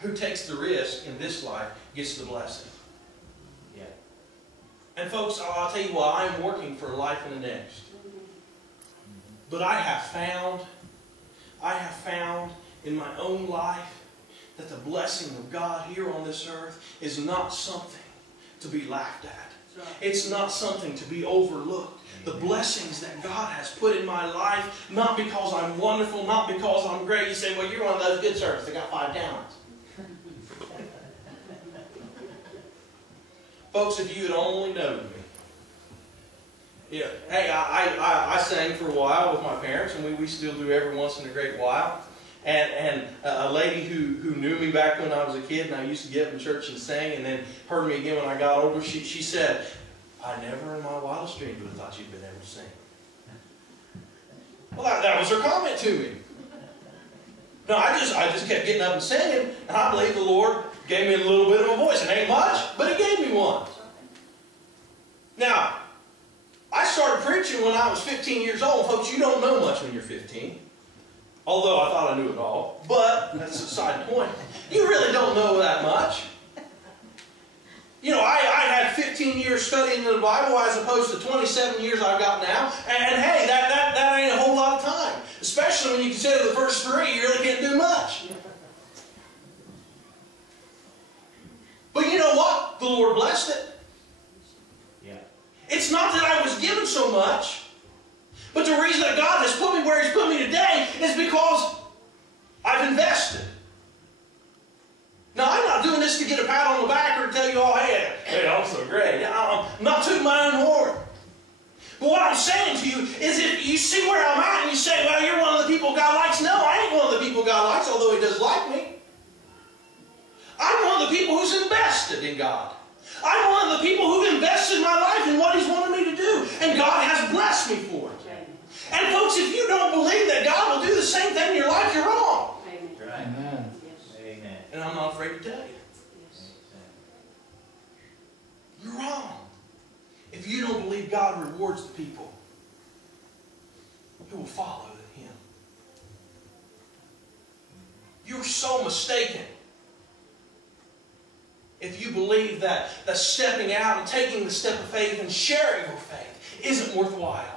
who takes the risk in this life gets the blessing. Yeah. And folks, I'll tell you what, I'm working for life in the next. But I have found in my own life that the blessing of God here on this earth is not something to be laughed at. It's not something to be overlooked. The blessings that God has put in my life, not because I'm wonderful, not because I'm great. You say, well, you're one of those good servants that got 5 talents. Folks, if you had only known me. Yeah. Hey, I sang for a while with my parents, and we still do every once in a great while. And a lady who knew me back when I was a kid, and I used to get up in church and sing, and then heard me again when I got older, she said, I never in my wildest dreams would have thought you'd been able to sing. Well, that was her comment to me. No, I just kept getting up and singing, and I believe the Lord gave me a little bit of a voice. It ain't much, but He gave me one. Now, I started preaching when I was 15 years old. Folks, you don't know much when you're 15. Although I thought I knew it all. But that's a side point. You really don't know that much. You know, I had 15 years studying the Bible as opposed to 27 years I've got now. And hey, that ain't a whole lot of time. Especially when you consider the first 3, you really can't do much. But you know what? The Lord blessed it. Yeah. It's not that I was given so much. But the reason that God has put me where He's put me today is because I've invested. Now, I'm not doing this to get a pat on the back or to tell you, oh, hey, I'm so great. I'm not tooting my own horn. But what I'm saying to you is if you see where I'm at and you say, well, you're one of the people God likes. No, I ain't one of the people God likes, although He does like me. I'm one of the people who's invested in God. I'm one of the people who've invested my life in what He's wanted me to do. And God has blessed me for it. And folks, if you don't believe that God will do the same thing in your life, you're wrong. Amen. Amen. And I'm not afraid to tell you. You're wrong. If you don't believe God rewards the people who will follow Him. You're so mistaken. If you believe that stepping out and taking the step of faith and sharing your faith isn't worthwhile.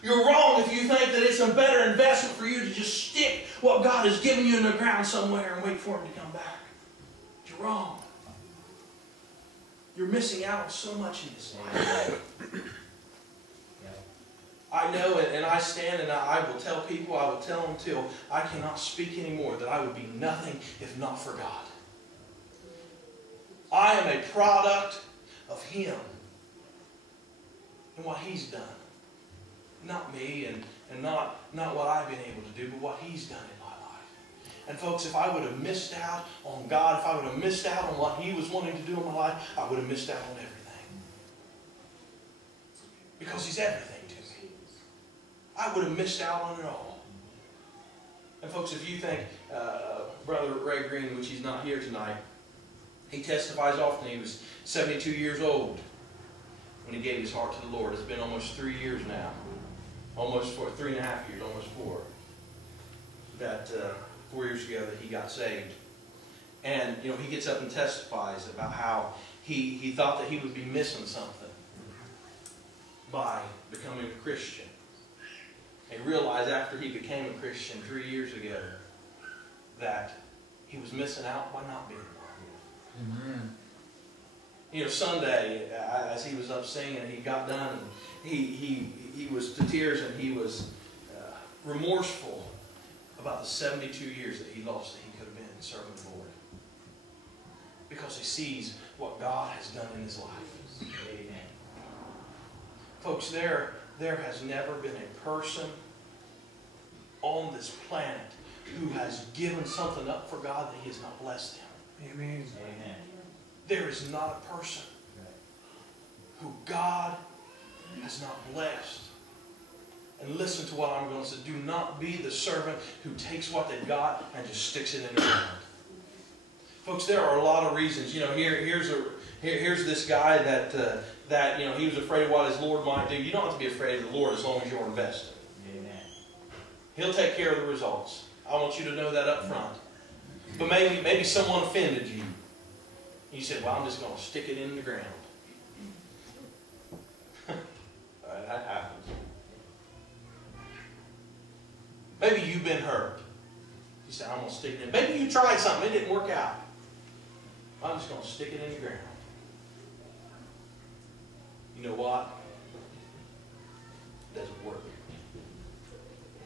You're wrong if you think that it's a better investment for you to just stick what God has given you in the ground somewhere and wait for Him to come back. You're wrong. You're missing out on so much in this life. I know it, and I stand and I will tell people, I will tell them till I cannot speak anymore, that I would be nothing if not for God. I am a product of Him and what He's done. Not me and not what I've been able to do, but what He's done in my life. And folks, if I would have missed out on God, if I would have missed out on what He was wanting to do in my life, I would have missed out on everything. Because He's everything to me. I would have missed out on it all. And folks, if you think, Brother Ray Green, which he's not here tonight, he testifies often. He was 72 years old when he gave his heart to the Lord. It's been almost 3 years now. Almost 4, 3.5 years, almost 4. That 4 years ago that he got saved. And you know, he gets up and testifies about how he thought that he would be missing something by becoming a Christian. And he realized after he became a Christian 3 years ago that he was missing out by not being one. Amen. You know, Sunday, as he was up singing, he got done and he was to tears and he was remorseful about the 72 years that he lost that he could have been serving the Lord. Because he sees what God has done in his life. Amen. Folks, there has never been a person on this planet who has given something up for God that He has not blessed him. Amen. Amen. There is not a person who God has not blessed. And listen to what I'm going to say. Do not be the servant who takes what they've got and just sticks it in the ground. Folks, there are a lot of reasons. You know, here's this guy that you know, he was afraid of what his Lord might do. You don't have to be afraid of the Lord as long as you're invested. Amen. He'll take care of the results. I want you to know that up front. But maybe someone offended you. You said, well, I'm just going to stick it in the ground. That happens. Maybe you've been hurt. You said, I'm going to stick it in. Maybe you tried something, it didn't work out. I'm just going to stick it in the ground. You know what? It doesn't work.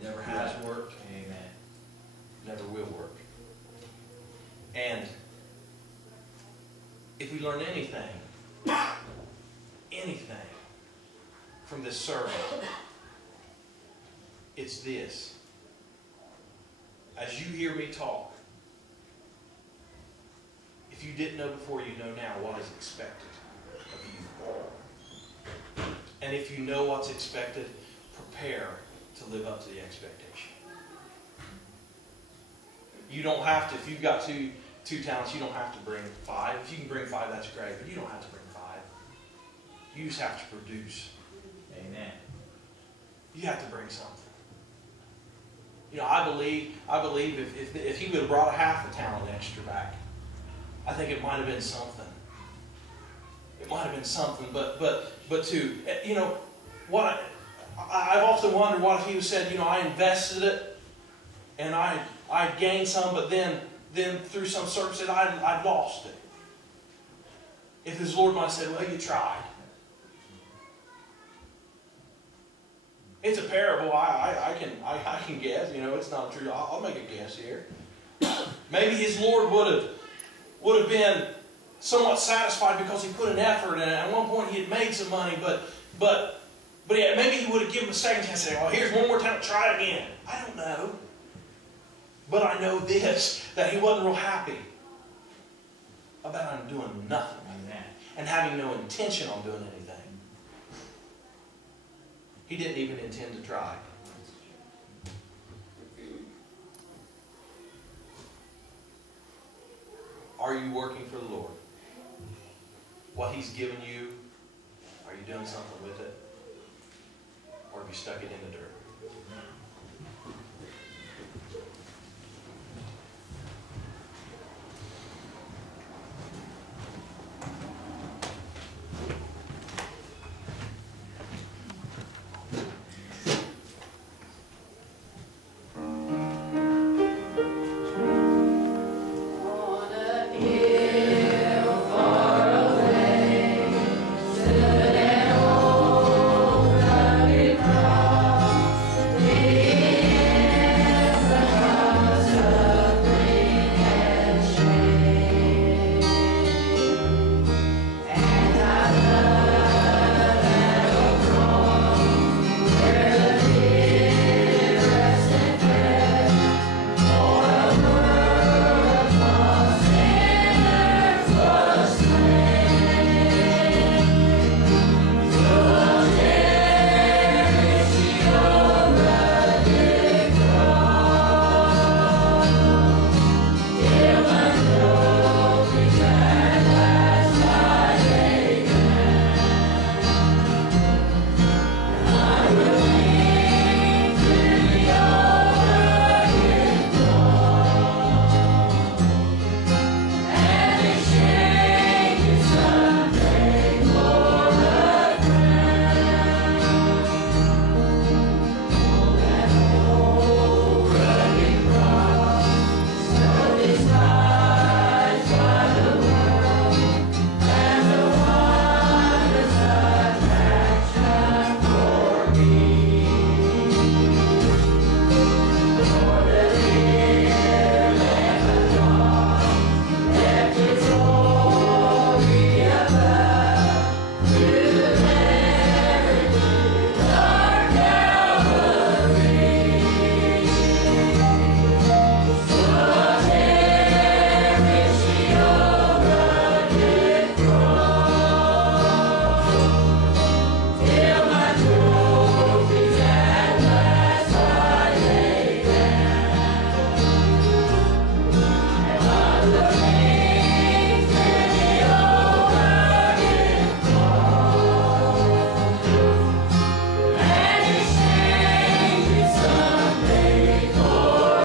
It never has worked. Amen. Never will work. And if we learn anything from this sermon, it's this. As you hear me talk, if you didn't know before, you know now what is expected of you. And if you know what's expected, prepare to live up to the expectation. You don't have to, if you've got two talents, you don't have to bring 5. If you can bring 5, that's great, but you don't have to bring 5. You just have to produce. Amen. You have to bring something. You know, I believe if he would have brought a half a talent extra back, I think it might have been something. It might have been something, but to, you know, what I've often wondered, what if he said, you know, I invested it and I gained some, but then through some circumstance I lost it. If his Lord might have said, well, you tried. It's a parable. I can guess. You know, it's not true. I'll make a guess here. Maybe his Lord would have been somewhat satisfied because he put an effort in it. At one point he had made some money, but yeah, maybe he would have given him a second chance and say, well, here's one more time, try it again. I don't know. But I know this, that he wasn't real happy about him doing nothing and having no intention on doing anything. He didn't even intend to try. Are you working for the Lord? What he's given you, are you doing something with it? Or have you stuck it in the dirt?